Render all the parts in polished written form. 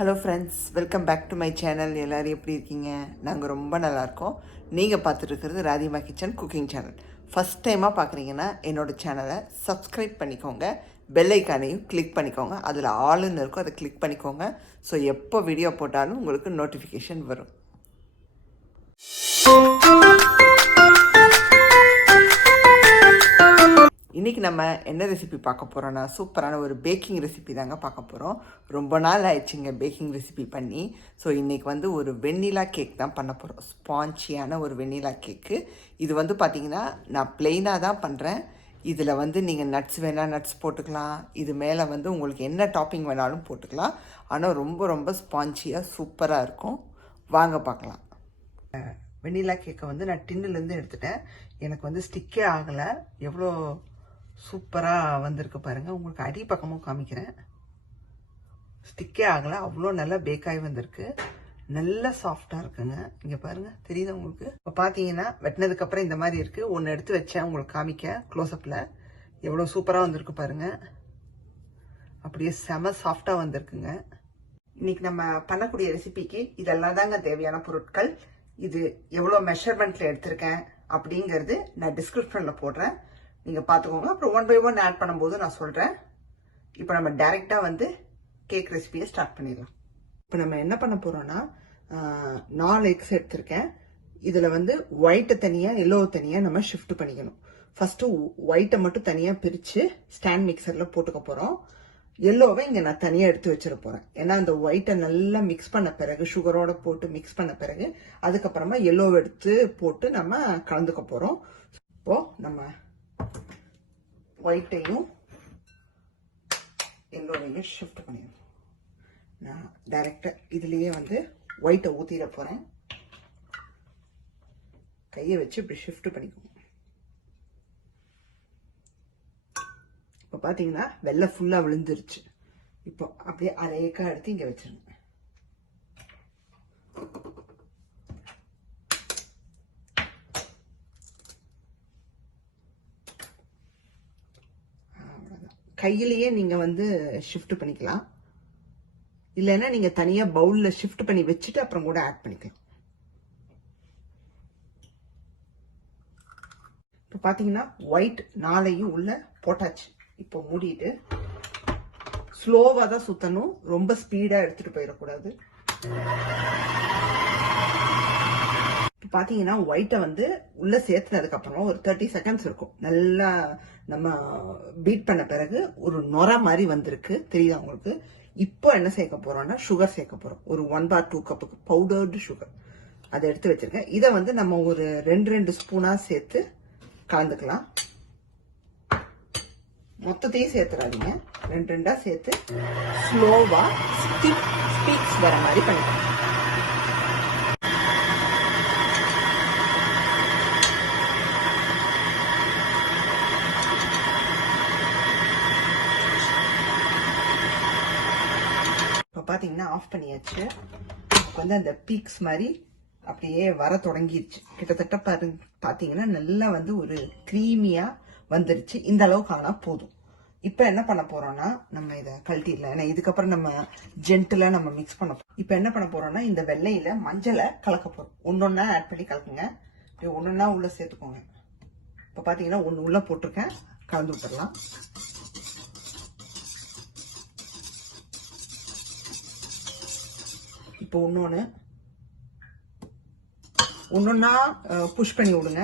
Hello friends, welcome back to my channel. எல்லோரும் எப்படி இருக்கீங்க? நாங்கள் ரொம்ப நல்லாயிருக்கோம். நீங்கள் பார்த்துட்டு Radhima kitchen cooking channel. First டைமாக பார்க்குறீங்கன்னா என்னோடய சேனலை சப்ஸ்கிரைப் பண்ணிக்கோங்க, பெல் ஐக்கானையும் கிளிக் பண்ணிக்கோங்க. அதில் ஆளுன்னு இருக்கும், அதை கிளிக் பண்ணிக்கோங்க. ஸோ எப்போ வீடியோ போட்டாலும் உங்களுக்கு நோட்டிஃபிகேஷன் வரும். இன்றைக்கி நம்ம என்ன ரெசிபி பார்க்க போகிறோன்னா, சூப்பரான ஒரு பேக்கிங் ரெசிபி தாங்க பார்க்க போகிறோம். ரொம்ப நாள் ஆயிடுச்சுங்க பேக்கிங் ரெசிபி பண்ணி. ஸோ இன்றைக்கி ஒரு வெண்ணிலா கேக் தான் பண்ண போகிறோம். ஸ்பான்ச்சியான ஒரு வெண்ணிலா கேக்கு. இது பார்த்திங்கன்னா நான் ப்ளெயினாக தான் பண்ணுறேன். இதில் நீங்கள் நட்ஸ் வேணால் நட்ஸ் போட்டுக்கலாம். இது மேலே உங்களுக்கு என்ன டாப்பிங் வேணாலும் போட்டுக்கலாம். ஆனால் ரொம்ப ரொம்ப ஸ்பான்ச்சியாக சூப்பராக இருக்கும். வாங்க பார்க்கலாம். வெண்ணிலா கேக்கை நான் டின்னுலேருந்து எடுத்துட்டேன். எனக்கு ஸ்டிக்கே ஆகலை. எவ்வளோ சூப்பராக வந்திருக்கு பாருங்கள். உங்களுக்கு அடி பக்கமும் காமிக்கிறேன். ஸ்டிக்கே ஆகலை, அவ்வளோ நல்லா பேக்காகி வந்திருக்கு. நல்ல சாஃப்டாக இருக்குங்க. இங்கே பாருங்கள், தெரியுது உங்களுக்கு? இப்போ பார்த்தீங்கன்னா வெட்டினதுக்கப்புறம் இந்த மாதிரி இருக்குது. ஒன்று எடுத்து வச்சேன் உங்களுக்கு காமிக்க க்ளோஸ்அப்பில். எவ்வளோ சூப்பராக வந்திருக்கு பாருங்கள். அப்படியே செம சாஃப்டாக வந்திருக்குங்க. இன்றைக்கி நம்ம பண்ணக்கூடிய ரெசிபிக்கு இதெல்லாம் தாங்க தேவையான பொருட்கள். இது எவ்வளோ மெஷர்மெண்ட்டில் எடுத்திருக்கேன் அப்படிங்கிறது நான் டிஸ்கிரிப்ஷனில் போடுறேன், நீங்கள் பார்த்துக்கோங்க. அப்புறம் 1 by 1 ஆட் பண்ணும்போது நான் சொல்கிறேன். இப்போ நம்ம டைரெக்டாக கேக் ரெசிபியை ஸ்டார்ட் பண்ணிடலாம். இப்போ நம்ம என்ன பண்ண போகிறோன்னா, 4 எக்ஸ் எடுத்திருக்கேன். இதில் ஒயிட்டை தனியாக எல்லோ தனியாக நம்ம ஷிஃப்ட் பண்ணிக்கணும். ஃபஸ்ட்டு ஒயிட்டை மட்டும் தனியாக பிரித்து ஸ்டாண்ட் மிக்சரில் போட்டுக்க போகிறோம். எல்லோவை இங்கே நான் தனியாக எடுத்து வச்சிட போகிறேன். ஏன்னா அந்த ஒயிட்டை நல்லா மிக்ஸ் பண்ண பிறகு, சுகரோட போட்டு மிக்ஸ் பண்ண பிறகு அதுக்கப்புறமா எல்லோவை எடுத்து போட்டு நம்ம கலந்துக்க போகிறோம். இப்போது நம்ம ஒயிட்டையும் எல்லோவையும் ஷிஃப்ட் பண்ணிடணும். நான் டைரெக்டாக இதுலேயே ஒயிட்டை ஊற்றிட போகிறேன். கையை வச்சு இப்படி ஷிஃப்ட் பண்ணிக்கோங்க. இப்போ பார்த்தீங்கன்னா வெள்ளை ஃபுல்லாக விழுந்துருச்சு. இப்போ அப்படியே அரையக்கா எடுத்து இங்கே வச்சிருங்க. கையிலேயே நீங்கள் ஷிஃப்ட் பண்ணிக்கலாம். இல்லைன்னா நீங்கள் தனியாக பவுலில் ஷிஃப்ட் பண்ணி வச்சுட்டு அப்புறம் கூட ஆட் பண்ணிக்கலாம். இப்போ பார்த்தீங்கன்னா ஒயிட் 4ஐயும் உள்ள போட்டாச்சு. இப்போ மூடிட்டு ஸ்லோவாக தான் சுற்றணும், ரொம்ப ஸ்பீடாக எடுத்துகிட்டு போயிடக்கூடாது. இப்போ பார்த்தீங்கன்னா ஒயிட்டை உள்ளே சேர்த்துனதுக்கப்புறமா ஒரு 30 செகண்ட்ஸ் இருக்கும். நல்லா நம்ம பீட் பண்ண பிறகு ஒரு நொர மாதிரி வந்திருக்கு, தெரியுதா உங்களுக்கு? இப்போ என்ன சேர்க்க போகிறோம்னா சுகர் சேர்க்க போகிறோம். ஒரு 1/2 கப்புக்கு பவுடர்டு சுகர் அதை எடுத்து வச்சுருக்கேன். இதை நம்ம ஒரு 2 ஸ்பூனாக சேர்த்து கலந்துக்கலாம். மொத்தத்தையும் சேர்த்துறாதீங்க, 2 சேர்த்து ஸ்லோவா ஸ்பீக்ஸ் வர மாதிரி பண்ணிக்கலாம். இப்போ பார்த்தீங்கன்னா ஆஃப் பண்ணியாச்சு. அந்த பீக்ஸ் மாதிரி அப்படியே வர தொடங்கிடுச்சு. கிட்டத்தட்ட பார்த்தீங்கன்னா நல்லா ஒரு க்ரீமியாக வந்துருச்சு. இந்த அளவுக்கு ஆனால் போதும். இப்போ என்ன பண்ண போறோம்னா, நம்ம இதை கழட்டிடலாம். ஏன்னா இதுக்கப்புறம் நம்ம ஜென்டிலாக நம்ம மிக்ஸ் பண்ண போறோம். இப்போ என்ன பண்ண போறோம்னா, இந்த வெள்ளையில மஞ்சளை கலக்க போறோம். ஒன்னொன்னா ஆட் பண்ணி கலக்குங்க. இப்படி ஒன்னொன்னா உள்ள சேர்த்துக்கோங்க. இப்போ பார்த்தீங்கன்னா ஒன்று உள்ள போட்டிருக்கேன், கலந்து விட்டுடலாம். இப்போ ஒன்னொன்னா புஷ் பண்ணி விடுங்க.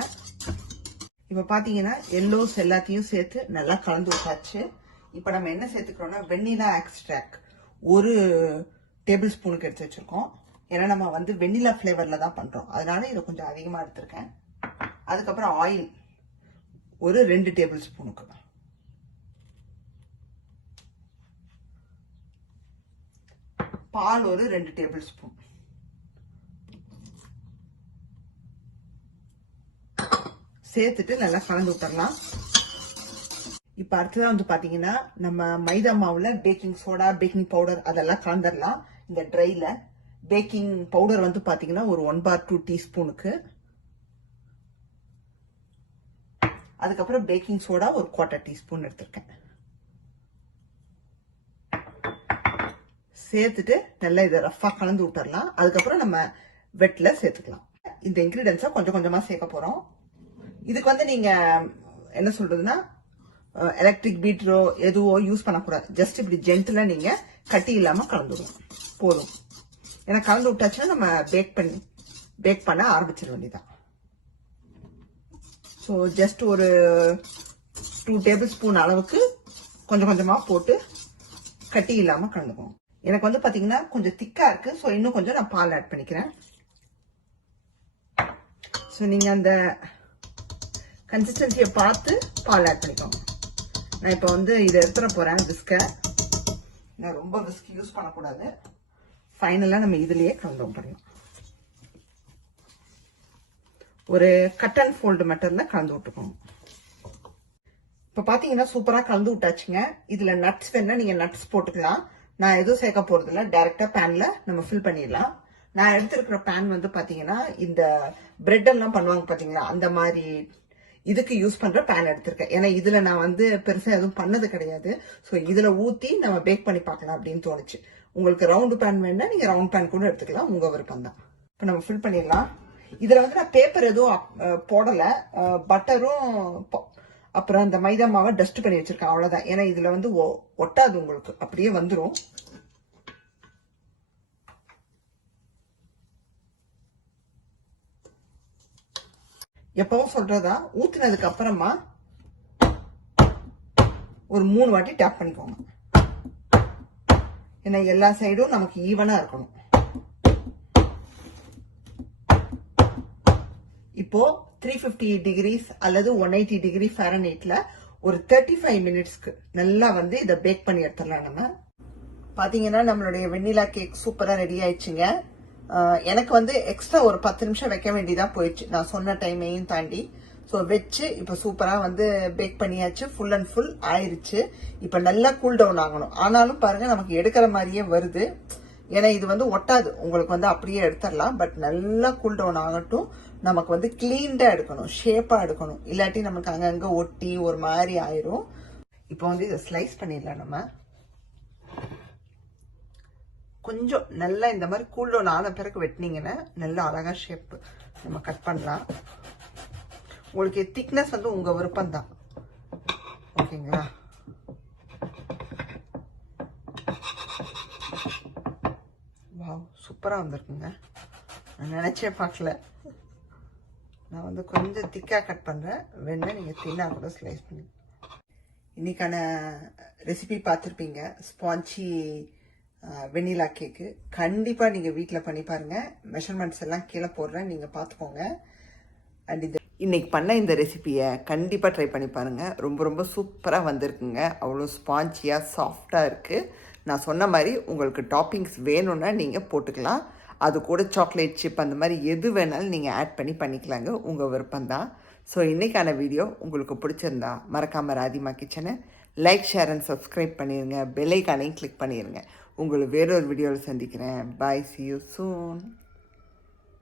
இப்போ பார்த்தீங்கன்னா எல்லோஸ் எல்லாத்தையும் சேர்த்து நல்லா கலந்து விட்டாச்சு. இப்போ நம்ம என்ன சேர்த்துக்கிறோம்னா வெண்ணிலா எக்ஸ்ட்ராக்ட் 1 டேபிள் ஸ்பூனுக்கு எடுத்து வச்சிருக்கோம். ஏன்னா நம்ம வெண்ணிலா ஃப்ளேவரில் தான் பண்ணுறோம், அதனால இதை கொஞ்சம் அதிகமாக எடுத்திருக்கேன். அதுக்கப்புறம் ஆயில் ஒரு 2 டேபிள் ஸ்பூனுக்கு, பால் ஒரு 2 டேபிள் ஸ்பூன், சேர்த்துட்டு நல்லா கலந்து விட்டுறலாம். இப்போ அடுத்ததான் பார்த்தீங்கன்னா நம்ம மைதா மாவுல பேக்கிங் சோடா, பேக்கிங் பவுடர் அதெல்லாம் கலந்துடலாம். இந்த ட்ரைல பேக்கிங் பவுடர் பார்த்தீங்கன்னா ஒரு 1/2 டீஸ்பூனுக்கு, அதுக்கப்புறம் பேக்கிங் சோடா ஒரு 1/4 டீஸ்பூன் எடுத்திருக்கேன். சேர்த்துட்டு நல்லா இதை ரஃபாக கலந்து விட்டுறலாம். அதுக்கப்புறம் நம்ம வெட்டில் சேர்த்துக்கலாம். இந்த இன்க்ரீடியன்ஸை கொஞ்சம் கொஞ்சமாக சேர்க்க போகிறோம். இதுக்கு வந்து நீங்கள் என்ன சொல்கிறதுன்னா எலக்ட்ரிக் பீட்டரோ எதுவோ யூஸ் பண்ணக்கூடாது. ஜஸ்ட் இப்படி ஜென்டிலாக நீங்கள் கட்டி இல்லாமல் கலந்துடுவோம் போதும். ஏன்னா கலந்து விட்டாச்சுன்னா நம்ம பேக் பண்ண ஆரம்பிச்சிட வேண்டியதான். ஸோ ஜஸ்ட் ஒரு 2 டேபிள் ஸ்பூன் அளவுக்கு கொஞ்சம் கொஞ்சமாக போட்டு கட்டி இல்லாமல் கலந்துக்குவோம். எனக்கு வந்து பார்த்தீங்கன்னா கொஞ்சம் திக்காக இருக்குது. ஸோ இன்னும் கொஞ்சம் நான் பால் ஆட் பண்ணிக்கிறேன். ஸோ நீங்கள் அந்த கன்சிஸ்டன்சியை பார்த்து பால் ஆட் பண்ணிக்கோங்க. நான் இப்போ வந்து இதை எடுத்துட போகிறேன் விஸ்கை. நான் ரொம்ப விஸ்க் யூஸ் பண்ணக்கூடாது. ஃபைனலாக நம்ம இதுலேயே கலந்து பண்ணலாம். ஒரு கட் அண்ட் ஃபோல்டு மெத்தடில் கலந்து விட்டுக்கோங்க. இப்போ பார்த்தீங்கன்னா சூப்பராக கலந்து விட்டாச்சுங்க. இதில் நட்ஸ் வேணால் நீங்கள் நட்ஸ் போட்டுக்கலாம். நான் எதுவும் சேர்க்க போகிறதில்ல. டைரெக்டாக பேனில் நம்ம ஃபில் பண்ணிடலாம். நான் எடுத்துருக்கிற பேன் வந்து பார்த்தீங்கன்னா இந்த பிரெட் எல்லாம் பண்ணுவாங்க பார்த்தீங்களா, அந்த மாதிரி இதுக்கு யூஸ் பண்ணுற பேன் எடுத்திருக்கேன். ஏன்னா இதில் நான் வந்து பெருசாக எதுவும் பண்ணது கிடையாது. ஸோ இதில் ஊற்றி நம்ம பேக் பண்ணி பார்க்கலாம் அப்படின்னு தோணுச்சு. உங்களுக்கு ரவுண்டு பேன் வேணுன்னா நீங்கள் ரவுண்ட் பேன் கூட எடுத்துக்கலாம். உங்கள் விருப்பம் தான். இப்போ நம்ம ஃபில் பண்ணிடலாம். இதில் வந்து நான் பேப்பர் எதுவும் போடலை. பட்டரும் அப்புறம் அந்த மைதா மாவை டஸ்ட் பண்ணி வச்சிருக்கேன். அவ்வளோதான். ஏன்னா இதில் வந்து ஒட்டாது, உங்களுக்கு அப்படியே வந்துடும். எப்பவும் சொல்றதா, ஊத்துனதுக்கு அப்புறமா ஒரு 3 வாட்டி டேப் பண்ணிக்கோங்க. ஏன்னா எல்லா சைடும் நமக்கு ஈவனா இருக்கணும். இப்போ 350 டிகிரிஸ் அல்லது 180 டிகிரி ஃபாரன்ஹீட்ல ஒரு 35 மினிட்ஸ்க்கு நல்லா வந்து இதை பேக் பண்ணி எடுத்துடலாம். நம்ம பாத்தீங்கன்னா நம்மளுடைய வெண்ணிலா கேக் சூப்பரா ரெடி ஆயிடுச்சுங்க. எனக்கு வந்து எக்ஸ்ட்ரா ஒரு 10 நிமிஷம் வைக்க வேண்டியதா போயிடுச்சு, நான் சொன்ன டைமையும் தாண்டி. ஸோ வச்சு இப்போ சூப்பராக வந்து பேக் பண்ணியாச்சு. ஃபுல் அண்ட் ஃபுல் ஆயிடுச்சு. இப்போ நல்லா கூல் டவுன் ஆகணும். ஆனாலும் பாருங்க நமக்கு எடுக்கிற மாதிரியே வருது. ஏன்னா இது வந்து ஒட்டாது, உங்களுக்கு வந்து அப்படியே எடுத்துடலாம். பட் நல்லா கூல் டவுன் ஆகட்டும். நமக்கு வந்து கிளீன்டா எடுக்கணும், ஷேப்பா எடுக்கணும். இல்லாட்டி நமக்கு அங்கங்க ஒட்டி ஒரு மாதிரி ஆயிரும். இப்போ வந்து இதை ஸ்லைஸ் பண்ணிடலாம். நம்ம கொஞ்சம் நல்லா இந்த மாதிரி கூல் டவுன் ஆன பிறகு வெட்டினீங்கன்னா நல்லா அழகா ஷேப் நம்ம கட் பண்ணலாம். உங்களுக்கு திக்னஸ் வந்து உங்க விருப்பம் தான். ஓகேங்களா? வாவ், சூப்பரா வந்திருக்குங்க. நான் நினைச்சே பார்க்கல. நான் வந்து கொஞ்சம் திக்கா கட் பண்றேன். வேணா நீங்க தின்னா கூட ஸ்லைஸ் பண்ணி. இன்னைக்கான ரெசிபி பார்த்துருப்பீங்க, ஸ்பான்ச்சி வெண்ணிலா கேக்கு. கண்டிப்பாக நீங்கள் வீட்டில் பண்ணி பாருங்கள். மெஷர்மெண்ட்ஸ் எல்லாம் கீழே போடுறேன், நீங்கள் பார்த்துக்கோங்க. அண்ட் இன்னைக்கு பண்ண இந்த ரெசிபியை கண்டிப்பாக ட்ரை பண்ணி பாருங்கள். ரொம்ப ரொம்ப சூப்பராக வந்திருக்குங்க. அவ்வளோ ஸ்பான்ச்சியாக சாஃப்டாக இருக்குது. நான் சொன்ன மாதிரி உங்களுக்கு டாப்பிங்ஸ் வேணும்னா நீங்கள் போட்டுக்கலாம். அது கூட சாக்லேட் சிப் அந்த மாதிரி எது வேணாலும் நீங்கள் ஆட் பண்ணிக்கலாங்க, உங்கள் விருப்பம்தான். ஸோ இன்றைக்கான வீடியோ உங்களுக்கு பிடிச்சிருந்தா மறக்காமல் ராதிமா கிச்சனை லைக், ஷேர் அண்ட் சப்ஸ்கிரைப் பண்ணிடுங்க. பெல் ஐகானையும் கிளிக் பண்ணிடுங்க. உங்களை வேறொரு வீடியோவில் சந்திக்கிறேன். பாய், see you soon.